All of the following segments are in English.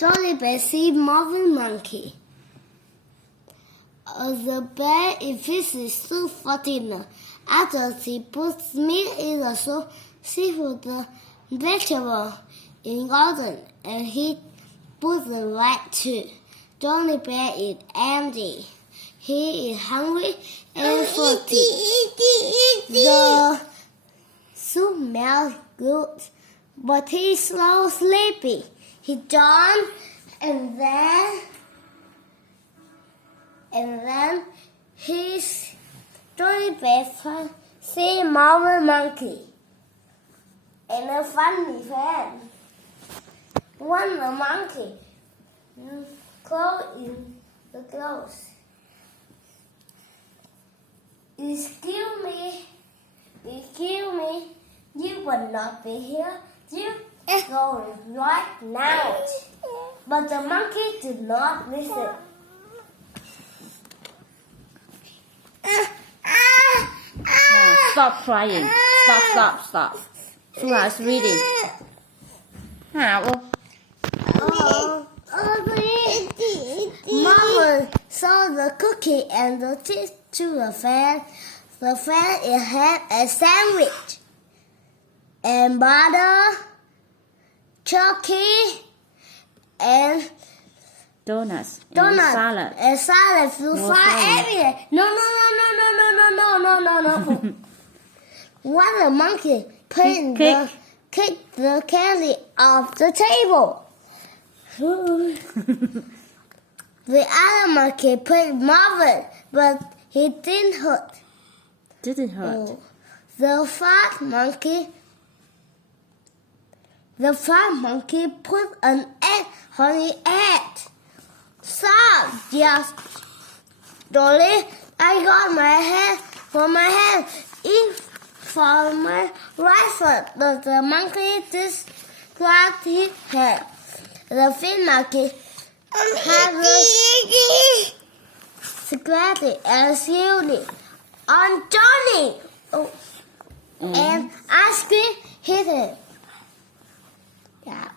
Johnny bear sees Marvin monkey. The bear is soup for dinner. After she puts meat in the soup, she puts the vegetable in garden, and he puts the rat too. Johnny bear is empty. He is hungry and thirsty. The soup smells good, but he's so sleepy. He yawned, and then Johnny bear see Marvin monkey and a funny friend. One the monkey close in the clothes. Excuse me, you will not be here. You go right now. But the monkey did not listen. Now, stop crying. Stop. Sula is reading. Mama saw the cookie and the cheese to the fan. The fan had a sandwich and butter, turkey, and Donuts. And salad. And salad flew fly everywhere. No. One the monkey picked the candy off the table. The other monkey picked Marvin, but he didn't hurt. Didn't. The fat monkey put an egg on the egg. Stop! Yes, Dolly, I got my hand for my hand. If for my right foot, but the monkey just grabbed his head. The fin monkey had the spaghetti and sealed on Johnny. And ice cream hit him. Yeah.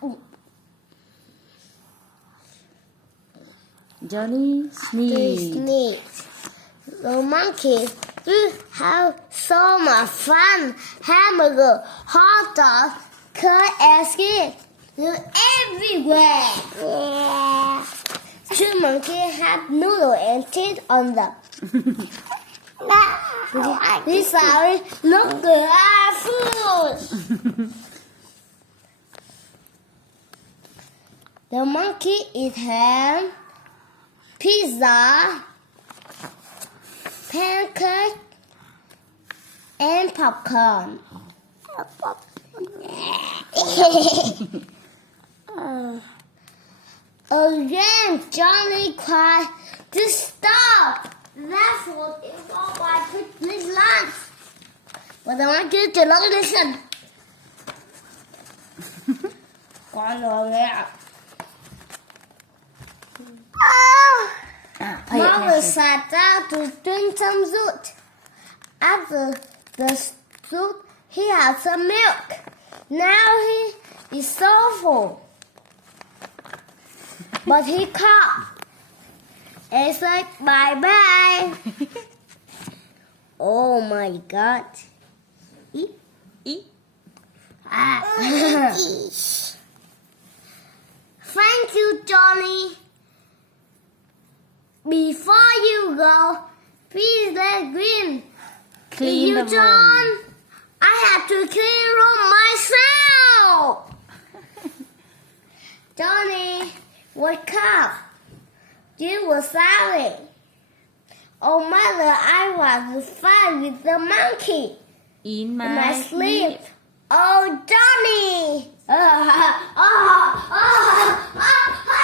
Johnny sneezed. The monkey have so much fun. Hamburger, hot dog, cut and skin. Everywhere. Yeah. Two monkeys have noodles and cheese on them. This sorry, look good at food. The monkey eat ham, pizza, pancake, and popcorn. Again, Johnny cried, "Just stop! That food is all my picnic lunch." But the monkey did not listen. Mother sat down to drink some soup. After the soup, he had some milk. Now he is so full. But he coughed and said bye-bye. Oh my God. Thank you, Johnny. Before you go, please let Green Clean the room. John. I have to clean room myself. Johnny, wake up. You were sorry. Oh, Mother, I was fine with the monkey In in my my sleep. Oh, Johnny.